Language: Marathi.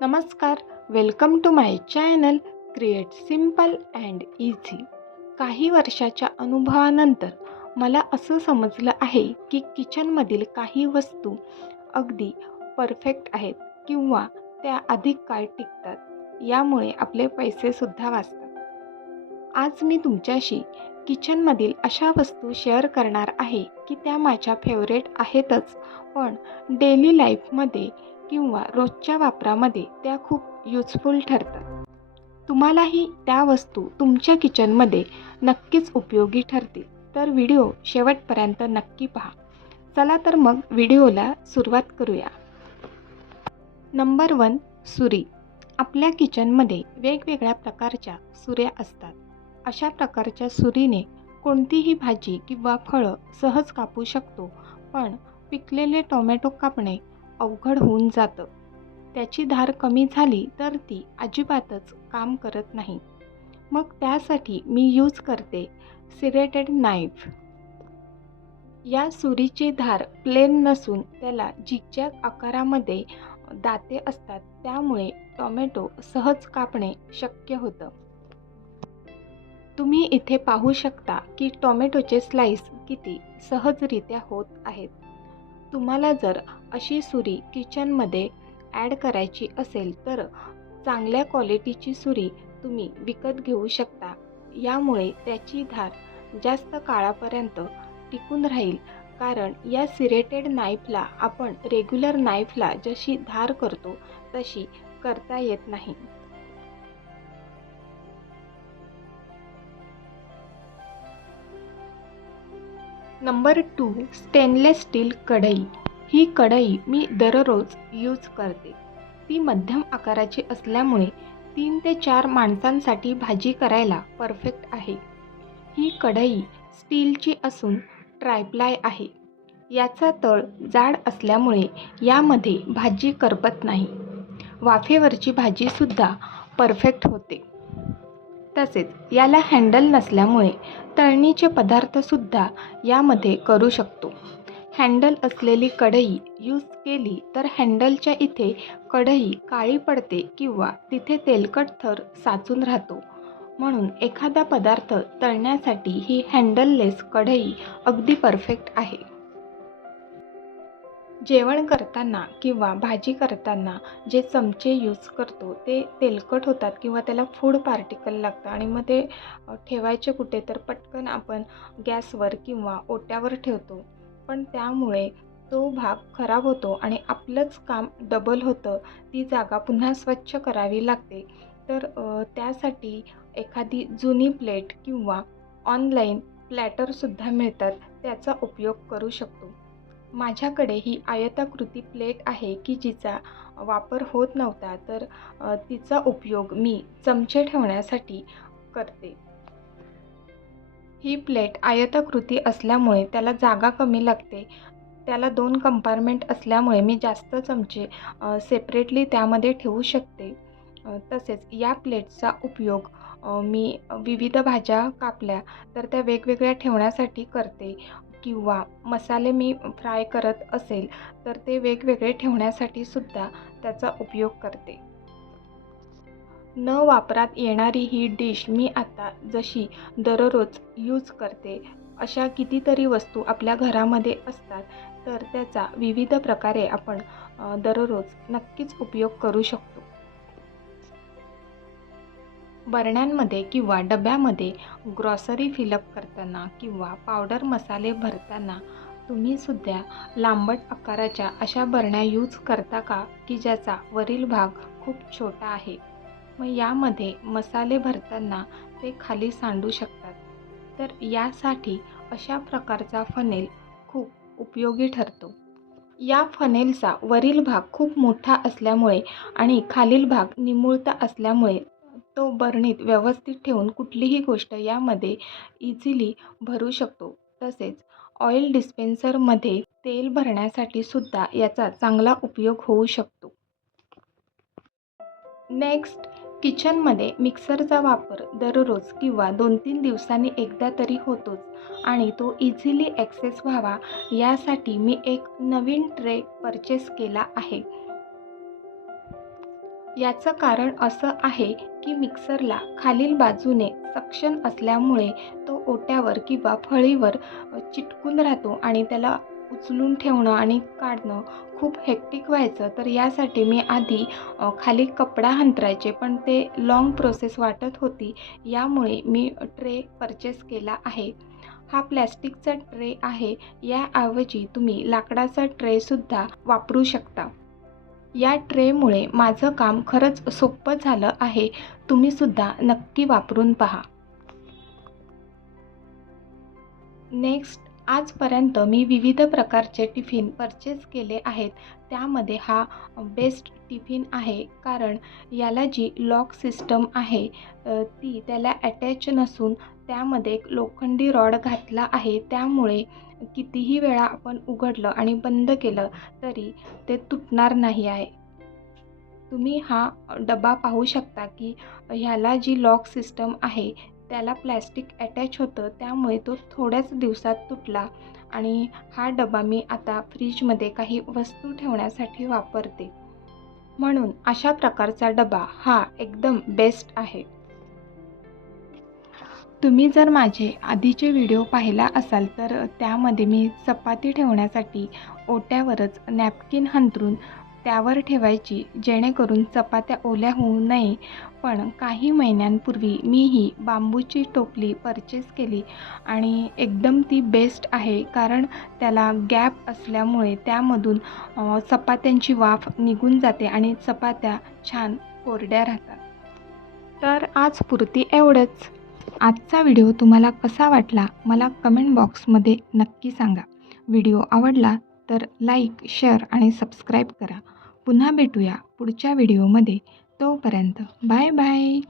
नमस्कार welcome to my channel create simple and easy काही वर्षाच्या अनुभवानंतर मला असं समजलं आहे की किचनमधील काही वस्तू अगदी परफेक्ट आहेत किंवा त्या अधिक काळ टिकतात. यामुळे आपले पैसेसुद्धा वाचतात. आज मी तुमच्याशी किचनमधील अशा वस्तू शेअर करणार आहे की त्या माझ्या फेवरेट आहेतच पण डेली लाईफमध्ये किंवा रोजच्या वापरामध्ये त्या खूप युजफुल ठरतात. तुम्हालाही त्या वस्तू तुमच्या किचनमध्ये नक्कीच उपयोगी ठरतील. तर व्हिडिओ शेवटपर्यंत नक्की पहा. चला तर मग व्हिडिओला सुरुवात करूया. नंबर वन सुरी. आपल्या किचनमध्ये वेगवेगळ्या प्रकारच्या सुऱ्या असतात. अशा प्रकारच्या सुरीने कोणतीही भाजी किंवा फळं सहज कापू शकतो. पण पिकलेले टोमॅटो कापणे अवघड होऊन जातं. त्याची धार कमी झाली तर ती अजिबातच काम करत नाही. मग त्यासाठी मी यूज करते सिरेटेड नाईफ. या सुरीची धार प्लेन नसून त्याला झिकझॅक आकारामध्ये दाते असतात. त्यामुळे टोमॅटो सहज कापणे शक्य होतं. तुम्ही इथे पाहू शकता की टोमॅटोचे स्लाइस किती सहजरित्या होत आहेत. तुम्हाला जर अशी सुरी किचनमध्ये ॲड करायची असेल तर चांगल्या क्वालिटीची सुरी तुम्ही विकत घेऊ शकता. यामुळे त्याची धार जास्त काळापर्यंत टिकून राहील. कारण या सिरेटेड नाईफला आपण रेग्युलर नाईफला जशी धार करतो तशी करता येत नाही. नंबर टू स्टेनलेस स्टील कढई. ही कढई मी दररोज यूज करते. ती मध्यम आकाराची असल्यामुळे तीन ते चार माणसांसाठी भाजी करायला परफेक्ट आहे. ही कढई स्टीलची असून ट्रायप्लाय आहे. याचा तळ जाड असल्यामुळे यामध्ये भाजी करपत नाही. वाफेवरची भाजीसुद्धा परफेक्ट होते. तसेच याला हँडल नसल्यामुळे तळणीचे पदार्थसुद्धा यामध्ये करू शकतो. हँडल असलेली कढई यूज केली तर हँडलच्या इथे कढई काळी पडते किंवा तिथे तेलकट थर साचून राहतो. म्हणून एखादा पदार्थ तळण्यासाठी ही हँडललेस कढई अगदी परफेक्ट आहे. जेवण करताना किंवा भाजी करताना जे चमचे यूज करतो ते तेलकट होतात किंवा त्याला फूड पार्टिकल लागतं आणि मग ते ठेवायचे कुठे तर पटकन आपण गॅसवर किंवा ओट्यावर ठेवतो. पण त्यामुळे तो भाग खराब होतो आणि आपलंच काम डबल होतं. ती जागा पुन्हा स्वच्छ करावी लागते. तर त्यासाठी एखादी जुनी प्लेट किंवा ऑनलाईन प्लॅटरसुद्धा मिळतात. त्याचा उपयोग करू शकतो. माझ्याकडे ही आयताकृती प्लेट आहे की जिचा वापर होत नव्हता तर तिचा उपयोग मी चमचे ठेवण्यासाठी करते. ही प्लेट आयताकृती असल्यामुळे त्याला जागा कमी लागते. त्याला दोन कंपार्टमेंट असल्यामुळे मी जास्त चमचे सेपरेटली त्यामध्ये ठेवू शकते. तसेच या प्लेटचा उपयोग मी विविध भाज्या कापल्या तर त्या वेगवेगळ्या ठेवण्यासाठी करते. किंवा मसाले मी फ्राय करत असेल तर ते वेगवेगळे ठेवण्यासाठी सुद्धा त्याचा उपयोग करते. न वापरात येणारी ही डिश मी आता जशी दररोज यूज करते अशा कितीतरी वस्तू आपल्या घरामध्ये असतात तर त्याचा विविध प्रकारे आपण दररोज नक्कीच उपयोग करू शकतो. बरण्यांमध्ये किंवा डब्यामध्ये ग्रॉसरी फिलअप करताना किंवा पावडर मसाले भरताना तुम्ही सुद्धा लांबट आकाराच्या अशा बरण्या यूज करता का? की ज्याचा वरील भाग खूप छोटा आहे. मग यामध्ये मसाले भरताना ते खाली सांडू शकतात. तर यासाठी अशा प्रकारचा फनेल खूप उपयोगी ठरतो. या फनेलचा वरील भाग खूप मोठा असल्यामुळे आणि खालील भाग निमुळता असल्यामुळे तो बरणीत व्यवस्थित ठेवून कुठलीही गोष्ट यामध्ये इझिली भरू शकतो. तसेच ऑइल डिस्पेन्सरमध्ये तेल भरण्यासाठी सुद्धा याचा चांगला उपयोग होऊ शकतो. नेक्स्ट किचनमध्ये मिक्सरचा वापर दररोज किंवा दोन तीन दिवसांनी एकदा तरी होतोच आणि तो इझिली ॲक्सेस व्हावा यासाठी मी एक नवीन ट्रे परचेस केला आहे. याचं कारण असं आहे की मिक्सरला खालील बाजूने सक्शन असल्यामुळे तो ओट्यावर किंवा फळीवर चिटकून राहतो आणि त्याला उचलून ठेवणं आणि काढणं खूप हेक्टिक व्हायचं. तर यासाठी मी आधी खाली कपडा हंतरायचे पण ते लाँग प्रोसेस वाटत होती. यामुळे मी ट्रे परचेस केला आहे. हा प्लॅस्टिकचा ट्रे आहे. याऐवजी तुम्ही लाकडाचा ट्रेसुद्धा वापरू शकता. या ट्रेमुळे माझं काम खरंच सोपं झालं आहे. तुम्हीसुद्धा नक्की वापरून पहा. नेक्स्ट आजपर्यंत मी विविध प्रकारचे टिफिन परचेस केले आहेत. त्यामध्ये हा बेस्ट टिफिन आहे. कारण याला जी लॉक सिस्टम आहे ती त्याला अटॅच नसून त्यामध्ये एक लोखंडी रॉड घातला आहे. त्यामुळे कितीही वेळा आपण उघडलं आणि बंद केलं तरी ते तुटणार नाही आहे. तुम्ही हा डबा पाहू शकता की ह्याला जी लॉक सिस्टम आहे त्याला प्लॅस्टिक अटॅच होतं त्यामुळे तो थोड्याच दिवसात तुटला आणि हा डबा मी आता फ्रीजमध्ये काही वस्तू ठेवण्यासाठी वापरते. म्हणून अशा प्रकारचा डबा हा एकदम बेस्ट आहे. तुम्ही जर माझे आधीचे व्हिडिओ पाहिला असाल तर त्यामध्ये मी चपाती ठेवण्यासाठी ओट्यावरच नॅपकिन हंतरून त्यावर ठेवायची जेणेकरून चपात्या ओल्या होऊ नये. पण काही महिन्यांपूर्वी मी ही बांबूची टोपली परचेस केली आणि एकदम ती बेस्ट आहे कारण त्याला गॅप असल्यामुळे त्यामधून चपात्यांची वाफ निघून जाते आणि चपात्या छान कोरड्या राहतात. तर आज पुरती एवढंच. आजचा व्हिडिओ तुम्हाला कसा वाटला मला कमेंट बॉक्समध्ये नक्की सांगा. व्हिडिओ आवडला तर लाईक शेअर आणि सबस्क्राईब करा. पुन्हा भेटूया पुढच्या व्हिडिओमध्ये. तोपर्यंत बाय बाय.